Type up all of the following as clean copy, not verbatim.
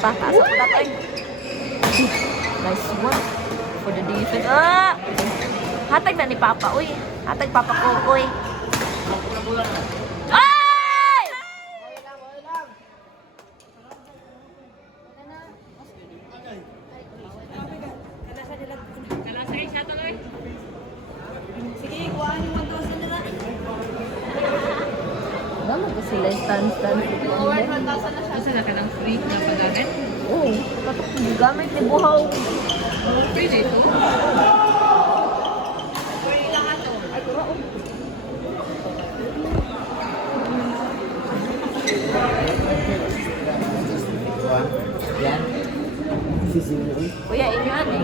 pa. Asa po natin. Nice one. For the defense. Ah! Hatag na ni Papa. Uy. Hatag Papa ko. Uy. Ay! Sige, kuhaan yung 1,000 nila. Ano ko sila stand? Over 1,000 na siya. Kasi na ka ng free na paggamit? Oo. Katok gamit ni Buhaw. Free na ito. Free lang ato. Ay, kura oh. Yan. Kuya, inyan eh.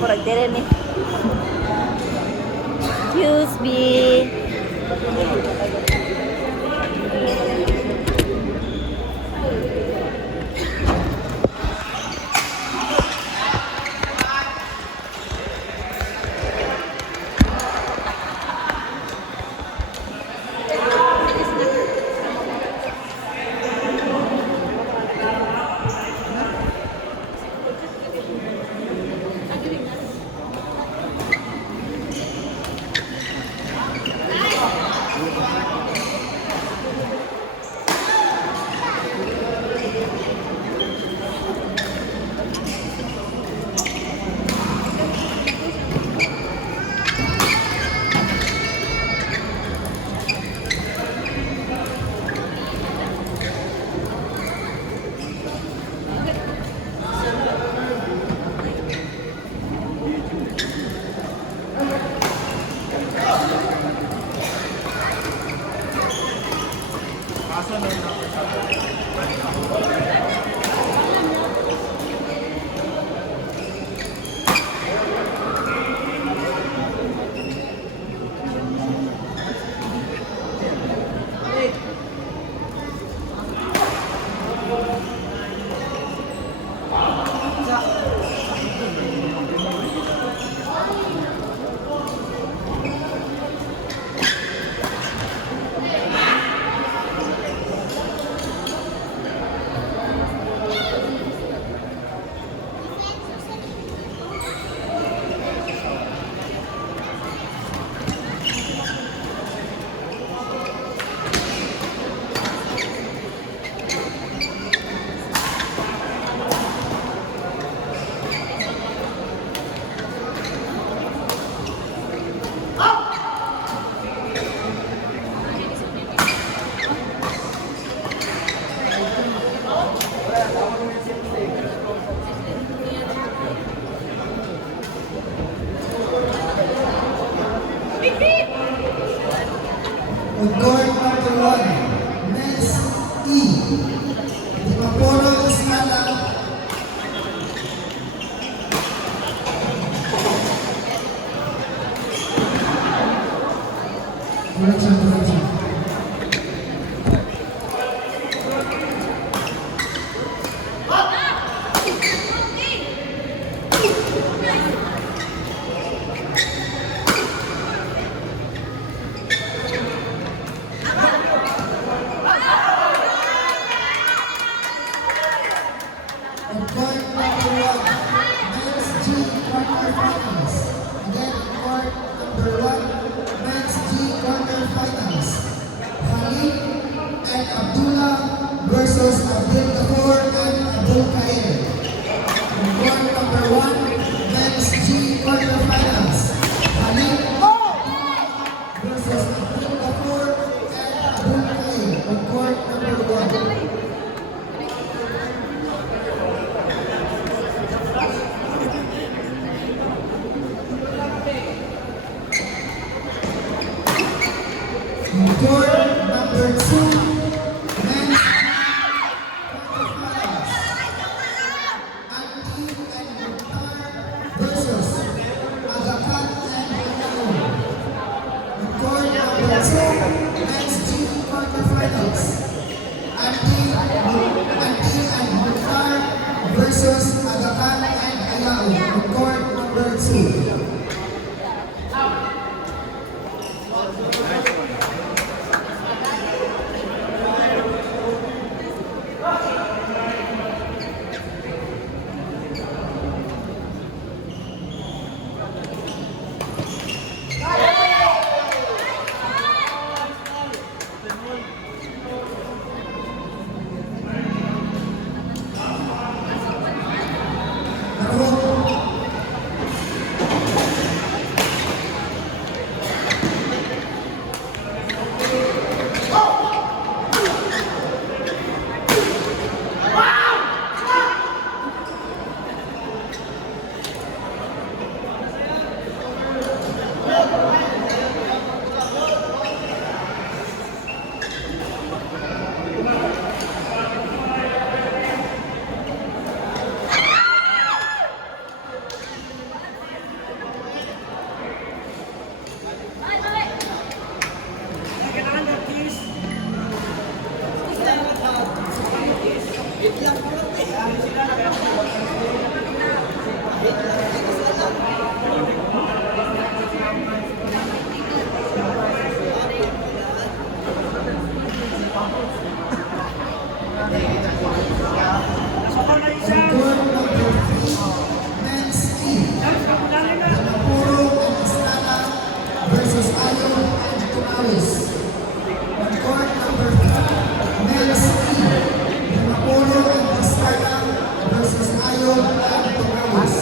Kurag dire ni. Excuse me. Court number 1, Nels E. Dimaporo Ismala. Correction. Versus Abdul Kapoor and Abdul Kair. Court number 1, men's G quarterfinals. Khalid versus Abdul Kapoor and Abdul Kair. Court number 1. Court number 2. Versus Agakan and Ayaw, court number 2. On court number 3, men's team. Mapuro and Estrada versus Ayon and Tumawis. On court number 3, men's team. Mapuro and Estrada versus Ayon and Tumawis.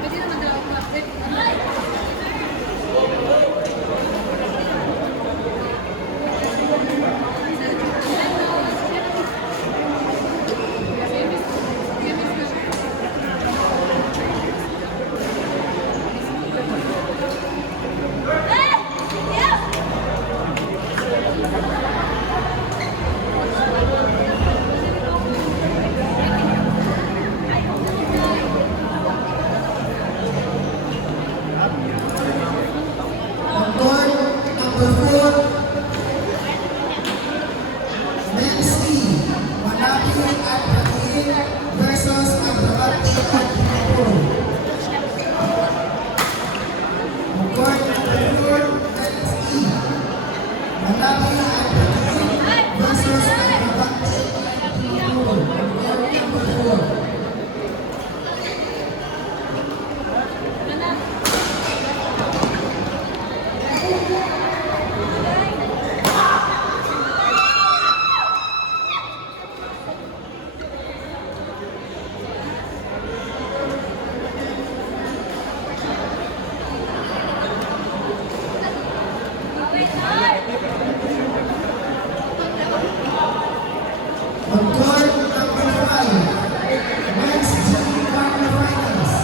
Pwede naman daw ako mag-update. On court number 4, men's team. Manapi at Patiin versus Agravante at Mapuro. On court number 4, men's team. Manapi at Patiin versus Agravante at Mapuro. On court number 4. On court number 5, men's team quarterfinals.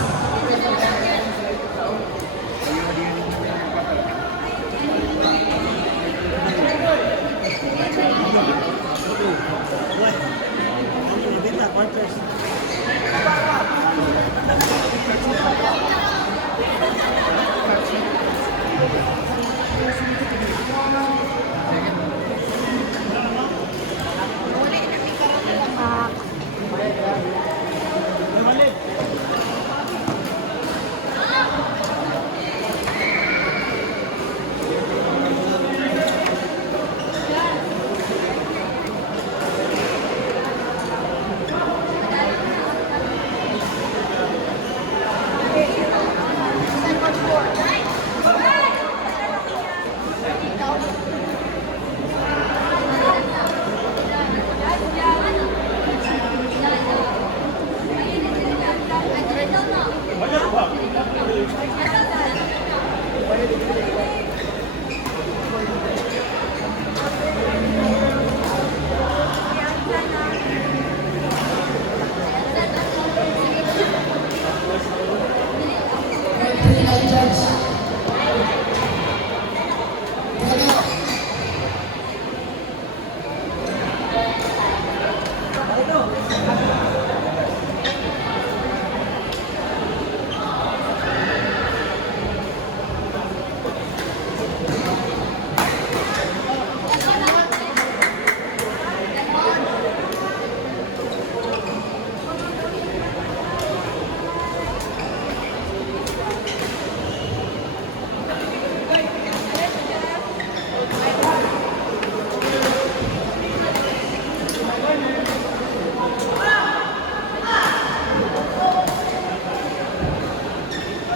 Judge.